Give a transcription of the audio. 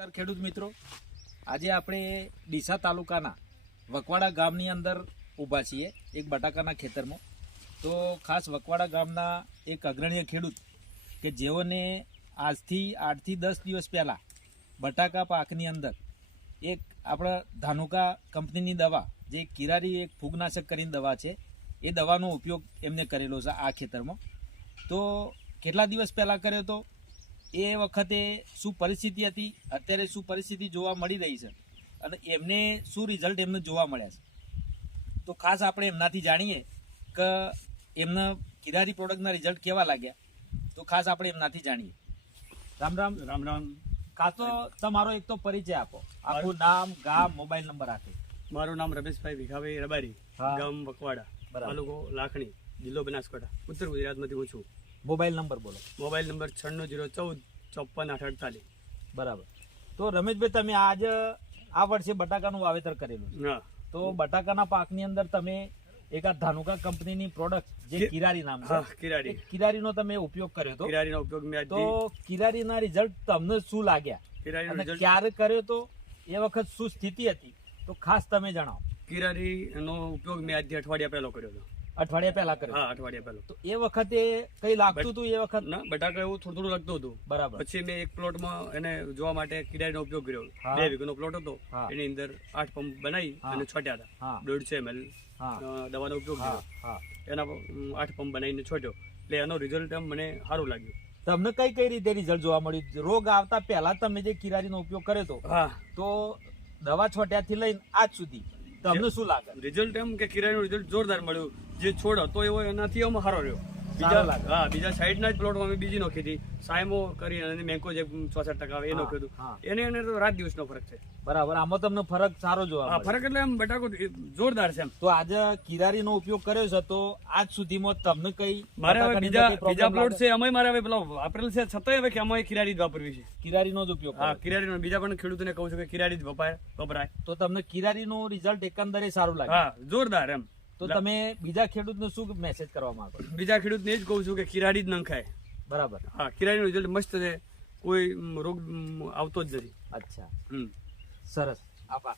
નમસ્કાર ખેડૂત મિત્રો. આજે આપણે ડીસા તાલુકાના વકવાડા ગામની અંદર ઊભા છીએ, એક બટાકાના ખેતરમાં. તો ખાસ વકવાડા ગામના એક અગ્રણીય ખેડૂત કે જેઓને આજથી આઠથી દસ દિવસ પહેલાં બટાકા પાકની અંદર એક આપણા ધાનુકા કંપનીની દવા, જે કિરારી એક ફૂગનાશક કરીને દવા છે, એ દવાનો ઉપયોગ એમને કરેલો છે આ ખેતરમાં. તો કેટલા દિવસ પહેલાં કર્યો તો? એ વખતે શું પરિસ્થિતિ હતી? અત્યારે શું પરિસ્થિતિ જોવા મળી રહી છે? અને એમને શું રિઝલ્ટ એમને જોવા મળ્યા છે? તો ખાસ આપણે એમનાથી જાણીએ કે એમના કિરારી પ્રોડક્ટના રિઝલ્ટ કેવા લાગ્યા? તો ખાસ આપણે એમનાથી જાણીએ. રામ રામ. રામ રામ. ખાસ તો તમારો એક તો પરિચય આપો. આખું નામ ગામ મોબાઈલ નંબર આપે મારું નામ રમેશભાઈ વિઘાભાઈ રબારી. ગામ વકવાડા બરાબર. તાલુકો લાખણી જિલ્લો બનાસકાંઠા ઉત્તર ગુજરાતમાંથી હું છું. મોબાઈલ નંબર બોલો. મોબાઈલ નંબર છન્નું જીરો ચૌદ ચોપન આઠ અડતાલીસ. બરાબર. તો રમેશભાઈ તમે આજ આ વર્ષે બટાકાનું વાવેતર કરેલું તો બટાકાના પાકની અંદર તમે એક આ ધાનુકા કંપનીની પ્રોડક્ટ જે કિરારી નામ છે એ કિરારીનો તમે ઉપયોગ કર્યો હતો. કિરારીનો ઉપયોગ મેં તો કિરારીના રિઝલ્ટ તમને શું લાગ્યા? અને રિઝલ્ટ ક્યારે કર્યો તો? એ વખત શું સ્થિતિ હતી? તો ખાસ તમે જણાવો. કિરારીનો ઉપયોગ મેં આજથી અઠવાડિયા પહેલો કર્યો હતો. અઠવાડિયા પહેલા કર્યું. હા અઠવાડિયા પહેલા. તો એ વખતે કઈ લાગતું હતું એ વખત? ના બટાકા એવું થોડું થોડું લાગતું હતું. બરાબર. પછી મેં એક પ્લોટમાં એને જોવા માટે કિરાડીનો ઉપયોગ કર્યો. બે વીઘાનો પ્લોટ હતો. એની અંદર આઠ પંપ બનાવી અને છોટ્યા હતા. દોઢસો એમએલ દવાનો ઉપયોગ કર્યો. એના આઠ પંપ બનાવીને છોટ્યો. એટલે એનો રિઝલ્ટ એમ મને સારું લાગ્યું. તમને કઈ કઈ રીતે રિઝલ્ટ જોવા મળ્યું? રોગ આવતા પહેલા તમે જે કિરારીનો ઉપયોગ કર્યો તો તો દવા છોટ્યાથી લઈને આજ સુધી તમને શું લાગે? રિઝલ્ટ એમ કે કિરાયનું રિઝલ્ટ જોરદાર મળ્યું. જે છોડ હતો એવો એનાથી એમ સારો રહ્યો. બીજા હા બીજા સાઈડના જ પ્લોટમાં અમે બીજી નોખી હતી. સાયમો કરી અને મેંકો જે ચોસઠ ટકા આવે એ નોખ્યું હતું. એને એને તો રાત દિવસનો ફરક છે. બરાબર આમાં તમને ફરક સારો જોવા હા ફરક એટલે એમ બટાકો જોરદાર છે એમ. તો આજે કિરારીનો ઉપયોગ કર્યો છે તો આજ સુધીમાં તમને કઈ મારે હવે બીજા બીજા પ્લોટ છે અમે મારે હવે પેલો વાપરેલ છે છતાંય હવે કે અમે કિરારી જ વાપરવી છે. કિરારીનો જ ઉપયોગ હા કિરારીનો. બીજા પણ ખેડૂતોને કહું છું કે કિરારી જ વપરાય વપરાય. તો તમને કિરારીનું રિઝલ્ટ એકંદરે સારું લાગે હા જોરદાર એમ. તો તમે બીજા ખેડૂતને શું મેસેજ કરવા માંગો બીજા બીજા ખેડૂતને જ કહું છું કે કિરાડી જ ન ખાય. બરાબર. હા કિરાડીનું રિઝલ્ટ મસ્ત છે. કોઈ રોગ આવતો જ નથી. અચ્છા. સરસ. આભાર.